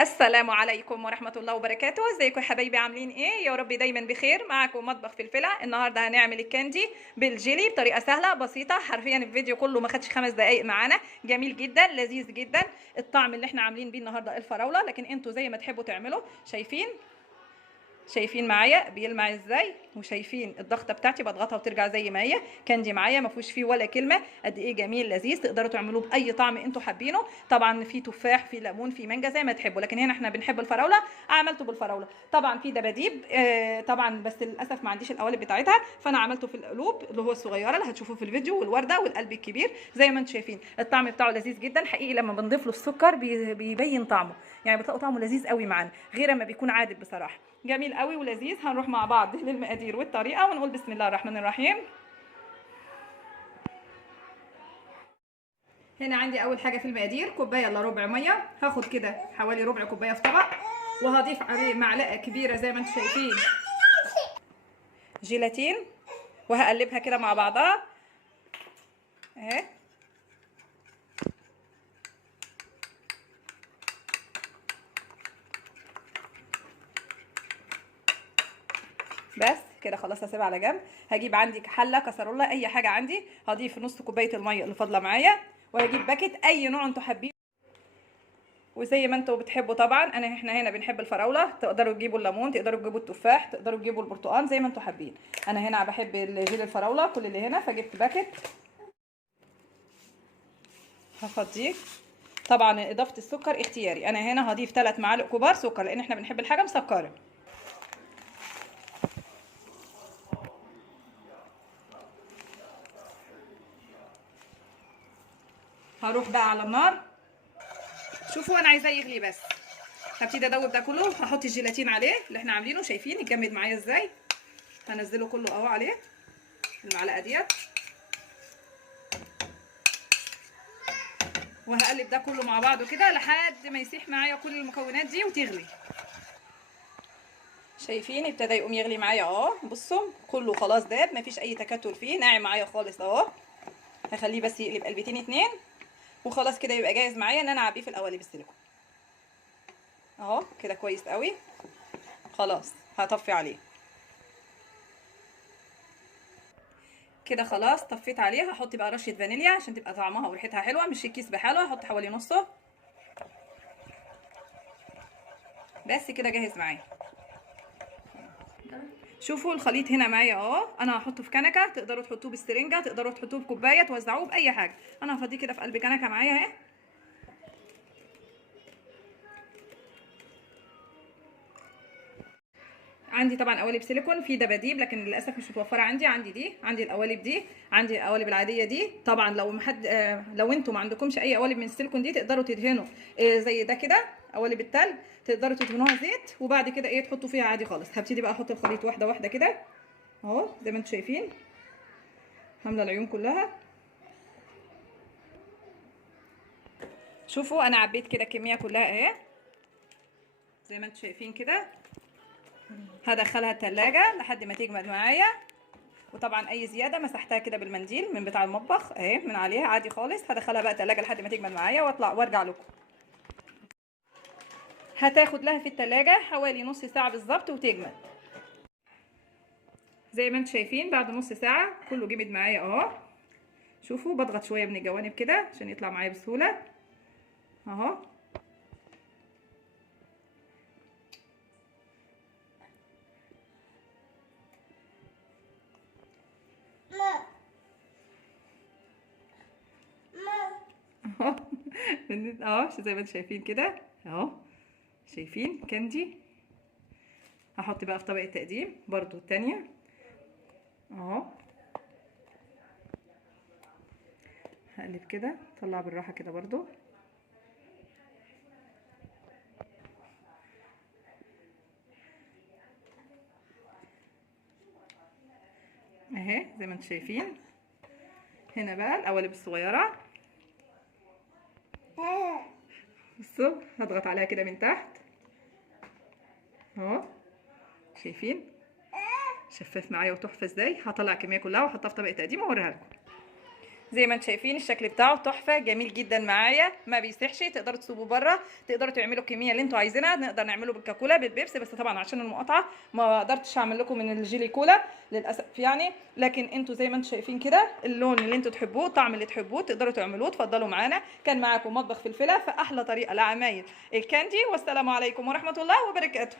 السلام عليكم ورحمة الله وبركاته. ازيكم يا حبايبي؟ عاملين ايه؟ يا رب دايما بخير. معاكم مطبخ فلفلة. النهارده هنعمل الكاندي بالجيلي بطريقة سهلة بسيطة، حرفيا الفيديو كله ما خدش 5 دقايق معانا. جميل جدا، لذيذ جدا. الطعم اللي احنا عاملين بيه النهارده الفراولة، لكن انتوا زي ما تحبوا تعملوا. شايفين معايا بيلمع ازاي، وشايفين الضغطه بتاعتي بضغطها وترجع زي ما هي. كاندي معايا ما فيهوش فيه ولا كلمه. قد ايه جميل لذيذ، تقدروا تعملوه باي طعم انتوا حابينه. طبعا في تفاح، في ليمون، في مانجا، زي ما تحبوا، لكن هنا احنا بنحب الفراوله. عملته بالفراوله. طبعا في دباديب طبعا، بس للاسف ما عنديش القوالب بتاعتها، فانا عملته في القلوب اللي هو الصغيره اللي هتشوفوه في الفيديو، والورده والقلب الكبير. زي ما انتم شايفين الطعم بتاعه لذيذ جدا حقيقي. لما بنضيف له السكر بيبين طعمه، يعني بتلاقوا طعمه لذيذ قوي معانا، غير ما بيكون عادل بصراحه. جميل قوي ولذيذ. هنروح مع بعض للمقادير والطريقه ونقول بسم الله الرحمن الرحيم. هنا عندي اول حاجه في المقادير كوبايه الا ربع ميه. هاخد كده حوالي ربع كوبايه في طبق، وهضيف عليه معلقه كبيره زي ما انتم شايفين جيلاتين، وهقلبها كده مع بعضها اهي. بس كده خلاص هسيبها على جنب. هجيب عندي حله كسرولة اي حاجه عندي، هضيف نص كوبايه الميه اللي فاضله معايا، وهجيب باكت اي نوع انتوا حابين، وزي ما انتوا بتحبوا. طبعا احنا هنا بنحب الفراوله، تقدروا تجيبوا الليمون، تقدروا تجيبوا التفاح، تقدروا تجيبوا البرتقال، زي ما انتوا حابين. انا هنا بحب الجيل الفراوله كل اللي هنا، فجبت باكت هفضيه. طبعا اضافه السكر اختياري، انا هنا هضيف 3 معالق كبار سكر لان احنا بنحب الحاجه مسكره. هروح بقى على النار. شوفوا انا عايزاه يغلي بس. هبتدي ادوب ده كله، هحط الجيلاتين عليه اللي احنا عاملينه، شايفين يتجمد معايا ازاي. هنزله كله اهو عليه المعلقه ديت، وهقلب ده كله مع بعضه كده لحد ما يسيح معايا كل المكونات دي وتغلي. شايفين ابتدى يقوم يغلي معايا اهو. بصوا كله خلاص داب، مفيش اي تكتل فيه، ناعم معايا خالص اهو. هخليه بس يقلب قلبتين 2 وخلاص كده يبقى جاهز معايا ان انا اعبيه في القوالب السيليكون اهو كده كويس قوي. خلاص هطفي عليه كده. خلاص طفيت عليه. هحط بقى رشه فانيليا عشان تبقى طعمها وريحتها حلوه، مش الكيس بحاله، هحط حوالي نصه. بس كده جاهز معايا. شوفوا الخليط هنا معايا اهو. انا هحطه في كنكه، تقدروا تحطوه بالسرنجه، تقدروا تحطوه بكوبايه، توزعوه باي حاجه. انا هفضيه كده في قلب كنكه معايا اهي. عندي طبعا قوالب سيليكون، في دباديب لكن للاسف مش متوفره عندي. عندي القوالب دي، عندي القوالب العاديه دي. طبعا لو محد لو انتم ما عندكمش اي قوالب من السيليكون دي، تقدروا تدهنوا زي ده كده قوالب التلج، تقدروا تدهنوها زيت وبعد كده ايه تحطوا فيها عادي خالص. هبتدي بقى احط الخليط واحده واحده كده اهو زي ما انتم شايفين، هامله العيون كلها. شوفوا انا عبيت كده الكميه كلها اهي زي ما انتم شايفين كده. هدخلها التلاجة لحد ما تجمد معايا، وطبعا اي زياده مسحتها كده بالمنديل من بتاع المطبخ اهي من عليها عادي خالص. هدخلها بقى التلاجة لحد ما تجمد معايا واطلع وارجع لكم. هتاخد لها في التلاجة حوالي نص ساعه بالظبط وتجمد. زي ما انتم شايفين بعد نص ساعه كله جمد معايا اهو. شوفوا بضغط شويه من الجوانب كده عشان يطلع معايا بسهوله اهو. اهو اهو زي ما انتم شايفين كده اهو. شايفين كاندي. هحط بقى في طبق التقديم برضو التانية اهو. هقلب كده، طلع بالراحه كده برضو اهي زي ما انتم شايفين. هنا بقى القوالب الصغيره، بصوا هضغط عليها كده من تحت اهو. شايفين شفاف معايا وتحفه ازاي. هطلع الكميه كلها واحطها في طبق تقديم واوريها لكم. زي ما انتم شايفين الشكل بتاعه تحفه جميل جدا معايا، ما بيسيحش، تقدروا تسيبوه بره، تقدروا تعملوا الكميه اللي انتوا عايزينها. نقدر نعمله بالكاكولا بالبيبسي، بس طبعا عشان المقاطعه ما قدرتش اعمل لكم من الجيلي كولا للاسف يعني. لكن انتوا زي ما انتم شايفين كده اللون اللي انتوا تحبوه، الطعم اللي تحبوه تقدروا تعملوه. اتفضلوا معانا، كان معاكم مطبخ فلفله في احلى طريقه لعمايل الكاندي، والسلام عليكم ورحمه الله وبركاته.